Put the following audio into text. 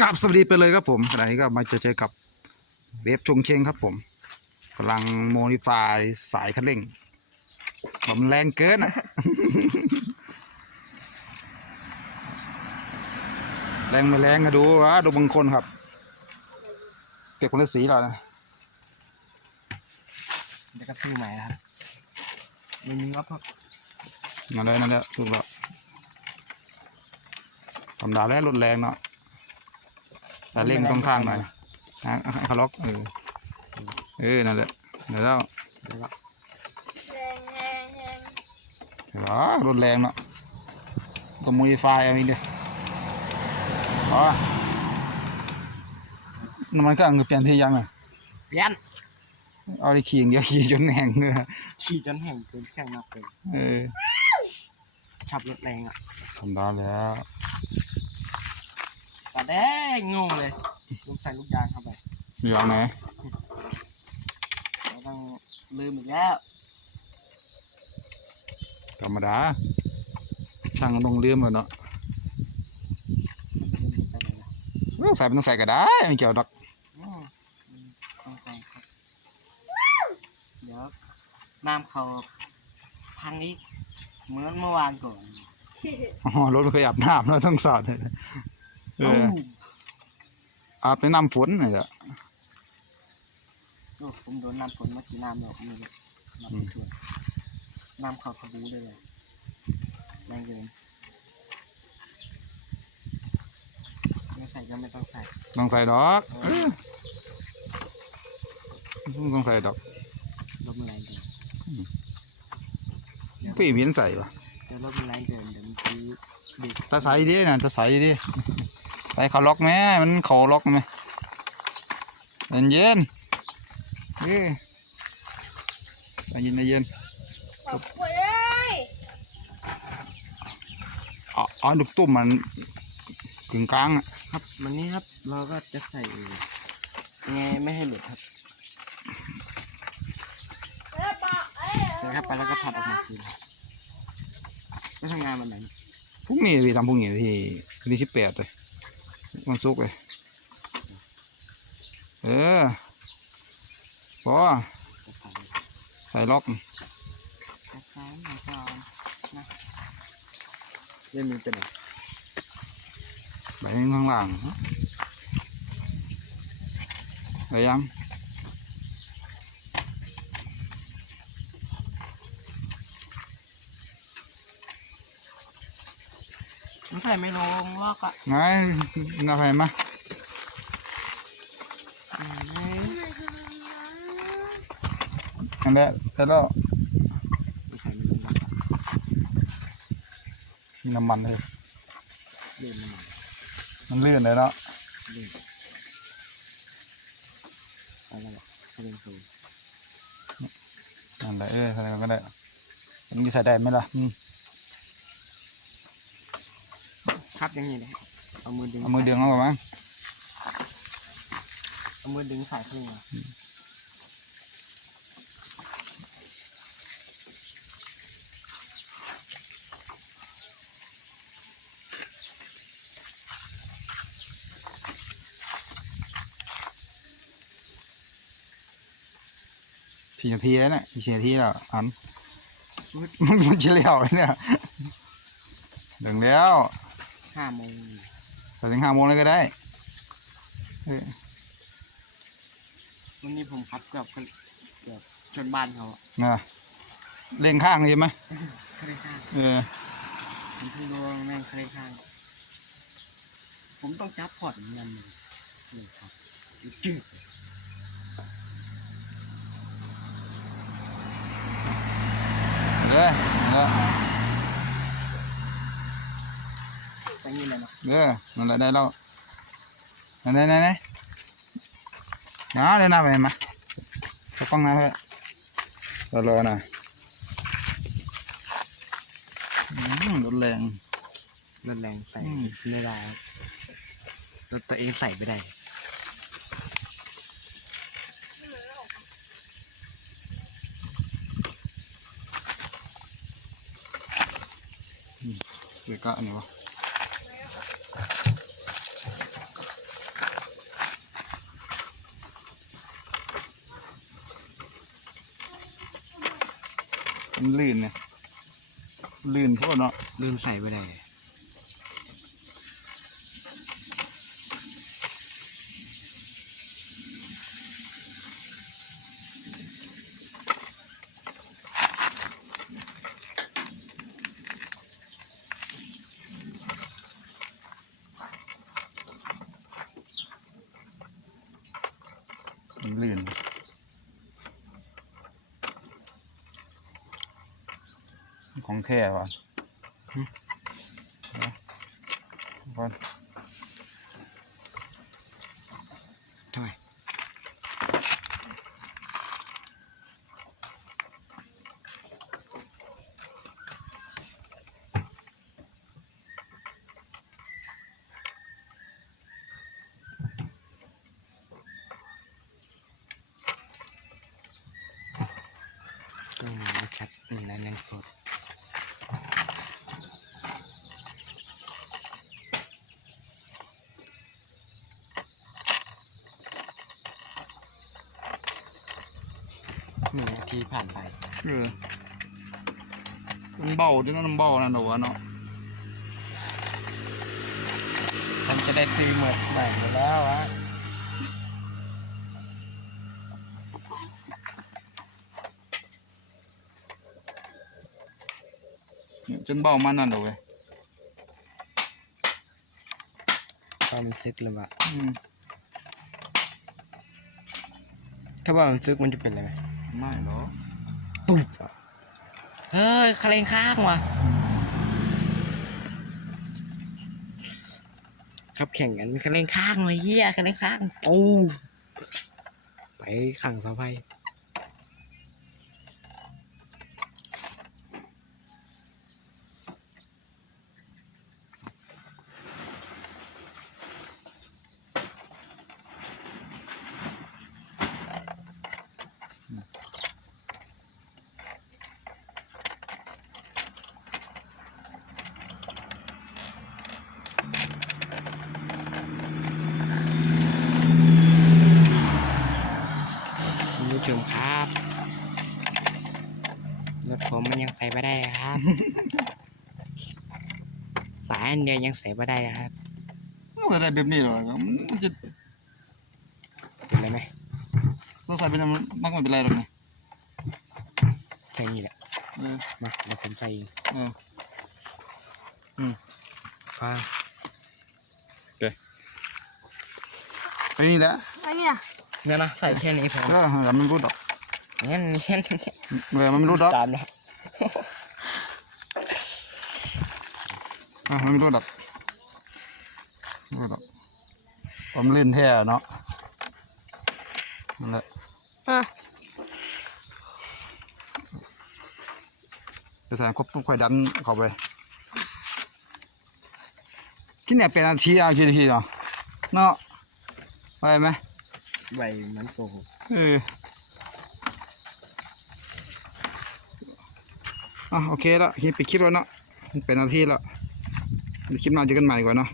กราบสวัสดีไปเลยครับผมขณะนี้ก็มาเจอเจอกับเวฟชงเชงครับผมกำลังโมดิฟายสายคันเร่งผมนแรงเกินอะแรงไม่แรงก็ดูวะดูบางคนครับ เก็บคนละสีเหรอนะเดี๋ยวก็ซื้อใหม่นะครับมันมีงับครับนั่นแหละนั่นแหละถูกแล้วธรรมดาแล้วรถแรงเนาะ สายเร่งต้องข้างหน่อยให้ให้เขาล็อกเออเออนั่นแหละเดี๋ยวแล้วเดี๋ยวก็เห็นปะรถแรงเนาะต้องโมดิฟายเอาอีกเดียวอ๋อน้ำมันก็อังเปลี่ยนที่ยังอะเปลี่ยนเอาได้ขี่อย่างเดียวขี่จนแห้งเลยขี่จนแห้งจนแข็งมากเลยเออขับรถแรงอะทำได้แล้วสา แดงงงเลยลูกใส่ลูกยางเข้าไปอยู่เอาไหนเราต้องลืมอีกแล้วธรรมดา ช่างก็ต้องเลื่อมเลยเนาะลืมไปไหนละเออใส่ไม่ต้องใส่ก็ได้ไม่เกี่ยวดอกอืมต้องใส่ครับเดี๋ยวน้ำเขาพังอีกเหมือนเมื่อวานก่อน อ๋อ รถมันเคยอาบน้ำแล้วต้องสอดเลย เอออาบในน้ำฝนนี่แหละโอ้ผมโดนน้ำฝนมากินน้ำหรอกมือเลยน้ำไปชวนน้ำเขาขบูเลยเลยแรงเกินไม่ใส่ก็ไม่ต้องใส่ต้องใส่ดอกเออต้องใส่ดอกลมมันแรงเกินเดี๋ยวพี่เพี้ยนใส่ปะเดี๋ยวลมมันแรงเกินเดี๋ยวมันซื้อเด็กถ้าใส่ดินะถ้าใส่ดิ ใส่เขาล็อกไหมมันเขาล็อกไหมเย็นเย็นๆเอ้ยใจเย็นใจเย็นเอาเอาลูกตุ้มมันกึ่งกลางอะครับวันนี้ครับเราก็จะใส่ไงไม่ให้หลุดครับใส่เข้าไปแล้วก็ถอดออกมาคืนไม่ทำงานวันไหนพรุ่งนี้พี่ทำพรุ่งนี้ที่วันที่สิบแปดเลย วันศุกร์เลยเออพอจะใส่ใส่ล็อกจะใส่หน่อยก่อนนะเล่นมือเป็นไหนไปข้างล่างไปยัง ใส่ไม่ลงลอกอะไงน่าไปมาอืมอันนี้แต่แล้วมันใส่ไม่ลงลอกอะมีน้ำมันเลยเล่นมันมันลื่นเลยเนาะเล่นอะไรแบบเขาเป็นคนนั่นแหละเออใส่กันก็ได้มันมีใส่ได้ไหมล่ะอืม ครับอย่างนี้เลยเอามือดึงเอามือดึงเอาไปมั้งเอามือดึงสายขึ้นมาสี่นาทีแล้วเนี่ยสี่นาทีแล้วอันมันมันจะเลี้ยวไหมเนี่ยถึงแล้ว ห้าโมงแต่ถึงห้าโมงเลยก็ได้เออวันนี้ผมขับเกือบเกือบชนบ้านเขาอะน่ะเล่งข้างเลยไหมเคยข้างเออ ผมเพิ่งรู้ว่าแม่งเคยข้าง ผมต้องจับพอร์ตเหมือนกันนี่ครับจืด เลยเออ ไปนี่ เลยเนาะเออนั่นแหละได้แล้วนั่นไหนไหนไหนน้าเดินหน้าไปเห็นไหมจะกล้องหน้าเพื่อรอรอหน่อยอืมรถแรงรถแรงใส่อืมไม่ได้ครับรถตัวเองใส่ไม่ได้เกะกะอันนี้วะ มันลื่นเนี่ยลื่นโพดเนาะลืมใส่ไปไหนมันลื่นของ แท้ว่ะเดี๋ยวก่อน ทำไม ต้องชัดนี่นะนั่นโคตร หนึ่งนาทีผ่านไปเออมันเบาด้วยนะมันเบานะหนูวะเนาะฉันจะได้ซื้อหมดใหม่หมดแล้ววะเนี่ยจนเบามันนั่นเดี๋ยวเว้ยตอนมันซึกเลยวะอืมถ้าว่ามันซึกมันจะเป็นอะไรไหม ไม่หรอกปุ๊บเฮ้ยคาเลงข้างว่ะ ครับแข่งกันคาเลงข้างเลยเฮียคาเลงข้างปูไปขังเสาไฟ คุณผู้ชมครับรถผมมันยัง ใส่ไม่ได้เลยครับ สายอันเดียวยังใส่ไม่ได้เลยครับมันก็ได้แบบนี้หรอกมันจะเป็นไรไหมต้องใส่เป็นมันมันก็ไม่เป็นไรหรอกเนี่ยใส่นี่แหละเออมาเดี๋ยวผมใส่เองเออฟังไปนี่แหละอันเนี้ยเนี่ยนะใส่แค่นี้พอเออแต่มันรู้ดอกงั้นนี่แค่นี้เออมันไม่รู้ดอก ตามนะ อะมันไม่รู้ดอกไม่รู้ดอกผมนลื่นแท้เนาะนั่นแหละอะจะใส่ครบปุ๊บค่อยดันเข้าไปกินเนี่ยเป็นนาทีเอาทีนาทีเนาะเนาะไปไหมใบมันโกหกเอออะโอเคแล้วคลิปปิดคลิปแล้วเนาะเป็นนาทีแล้วเดี๋ยว คลิปหน้าเจอกันใหม่ก่อนเนาะ